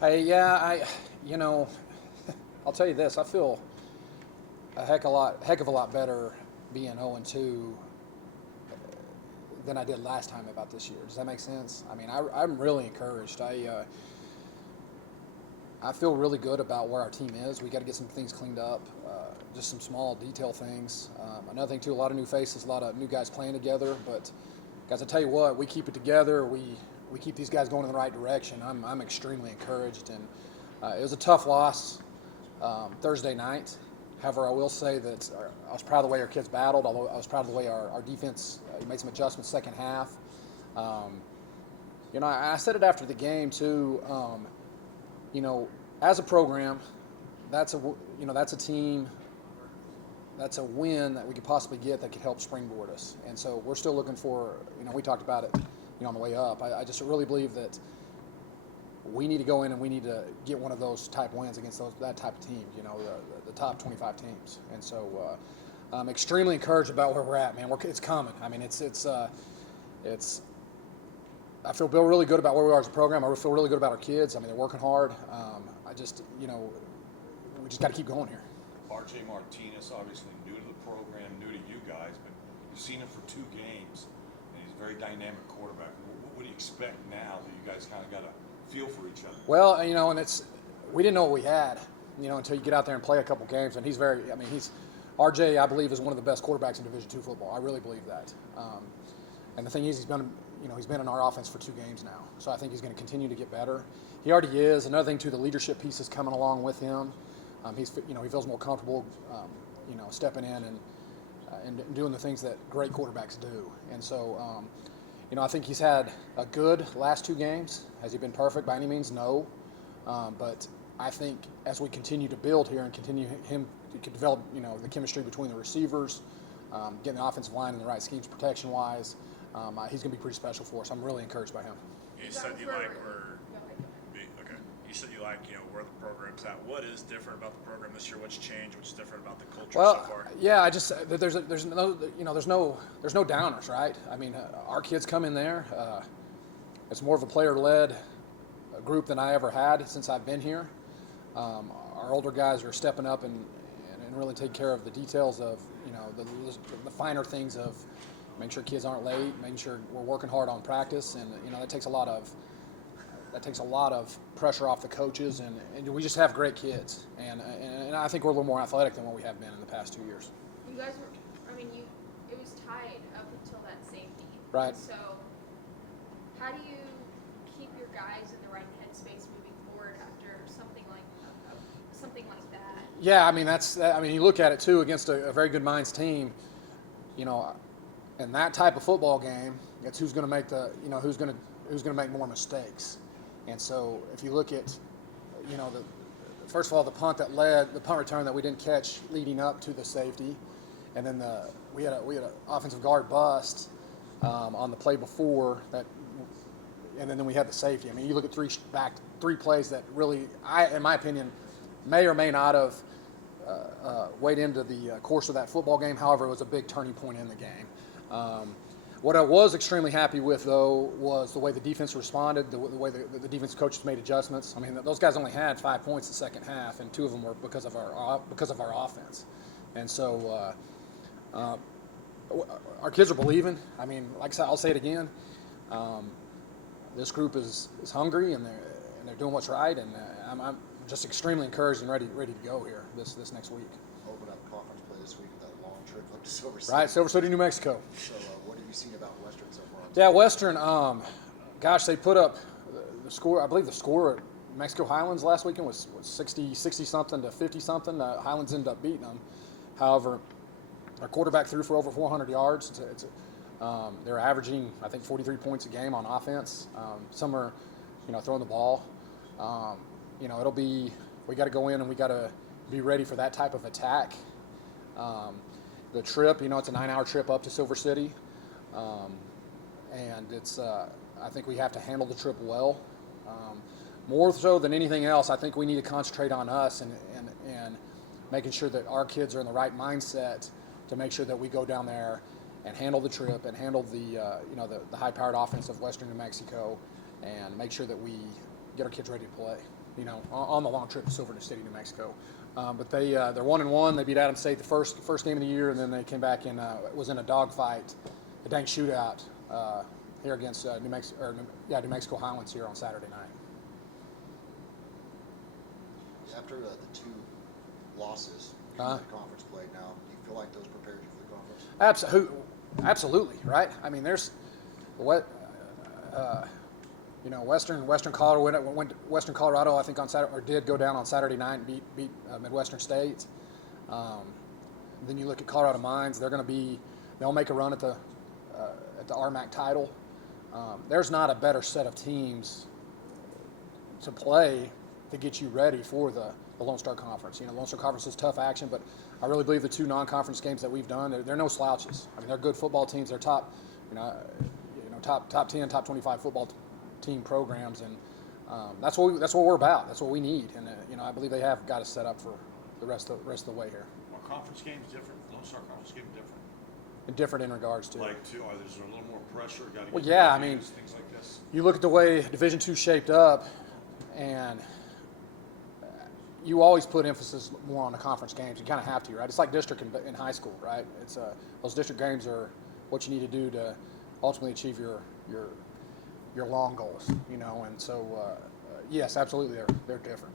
Hey, yeah, you know, I'll tell you this. I feel heck of a lot better being 0-2 than I did last time about this year. Does that make sense? I mean, I'm really encouraged. I feel really good about where our team is. We got to get some things cleaned up, just some small detail things. Another thing too, a lot of new faces, a lot of new guys playing together. But guys, I tell you what, we keep it together. We keep these guys going in the right direction. I'm extremely encouraged, and it was a tough loss Thursday night. However, I will say that I was proud of the way our kids battled. Although I was proud of the way our defense made some adjustments second half. Um, I said it after the game too. As a program, that's a team, that's a win that we could possibly get that could help springboard us. And so we're still looking for, we talked about it, on the way up. I just really believe that we need to go in and we need to get one of those type wins against that type of team, the top 25 teams. And so I'm extremely encouraged about where we're at, man. It's coming. I mean, it's I feel really good about where we are as a program. I feel really good about our kids. I mean, they're working hard. We just got to keep going here. R.J. Martinez, obviously new to the program, new to you guys, but you've seen him for 2 games, and he's a very dynamic quarterback. What do you expect now that you guys kind of got a feel for each other? Well, we didn't know what we had, until you get out there and play a couple games. And R.J. I believe is one of the best quarterbacks in Division II football. I really believe that. And the thing is, he's been in our offense for 2 games now, so I think he's going to continue to get better. He already is. Another thing too, the leadership piece is coming along with him. He feels more comfortable, stepping in and doing the things that great quarterbacks do. And so, I think he's had a good last 2 games. Has he been perfect by any means? No. But I think as we continue to build here and continue him to develop, the chemistry between the receivers, getting the offensive line in the right schemes protection-wise, he's going to be pretty special for us. I'm really encouraged by him. You said you like where the program's at. What is different about the program this year? What's changed? What's different about the culture so far? Yeah, there's no downers, right? I mean, our kids come in there. It's more of a player-led group than I ever had since I've been here. Our older guys are stepping up and really take care of the details of the finer things of making sure kids aren't late, making sure we're working hard on practice, and that takes a lot of pressure off the coaches, and we just have great kids, and I think we're a little more athletic than what we have been in the past 2 years. You guys it was tied up until that safety. Right. So how do you keep your guys in the right headspace moving forward after something like that? Yeah, you look at it too against a very good Mines team, in that type of football game, it's who's going to make who's going to make more mistakes. And so if you look at, first of all, the punt return that we didn't catch leading up to the safety, and then we had an offensive guard bust on the play before that, and then we had the safety. I mean, you look at 3 plays that really, in my opinion, may or may not have weighed into the course of that football game. However, it was a big turning point in the game. What I was extremely happy with, though, was the way the defense responded, the way the defense coaches made adjustments. I mean, those guys only had 5 points in the second half, and 2 of them were because of our offense. And so our kids are believing. I mean, like I said, I'll say it again. This group is hungry, and they're doing what's right, and I'm just extremely encouraged and ready to go here this next week. Open up conference play this week with that long trip up to Silver City. Right, Silver City, New Mexico. So what have you seen about Western so far? Yeah, Western, they put up the score. I believe the score at Mexico Highlands last weekend was 60-something to 50-something. Highlands ended up beating them. However, our quarterback threw for over 400 yards. They're averaging, I think, 43 points a game on offense. Some are, throwing the ball. We got to go in and we got to be ready for that type of attack. The trip, it's a 9-hour trip up to Silver City. And I think we have to handle the trip well. More so than anything else, I think we need to concentrate on us and making sure that our kids are in the right mindset to make sure that we go down there and handle the trip and handle the high-powered offense of Western New Mexico and make sure that we get our kids ready to play. you know, on the long trip to Silver City, New Mexico. But they're 1-1. They beat Adams State the first game of the year, and then they came back and was in a dogfight, a dang shootout here against New Mexico Highlands here on Saturday night. After the 2 losses in the conference play now, do you feel like those prepared you for the conference? Absolutely, right? I mean, there's what Western Colorado Western Colorado, I think on Saturday, or did go down on Saturday night and beat Midwestern State. Then you look at Colorado Mines; they'll make a run at the RMAC title. There's not a better set of teams to play to get you ready for the Lone Star Conference. You know, Lone Star Conference is tough action, but I really believe the 2 non-conference games that we've done, they're no slouches. I mean, they're good football teams. They're top 10, top 25 football team programs, and that's what we're about. That's what we need, and I believe they have got us set up for the rest of the way here. Are conference games different? Lone Star Conference game different? And different in regards to Like, is there a little more pressure? Got to Well, get yeah, I reviews, mean, things like this. you look at the way Division II shaped up, and you always put emphasis more on the conference games. You kind of have to, right? It's like district in high school, right? It's those district games are what you need to do to ultimately achieve your long goals, you know. And so, yes, absolutely, they're different.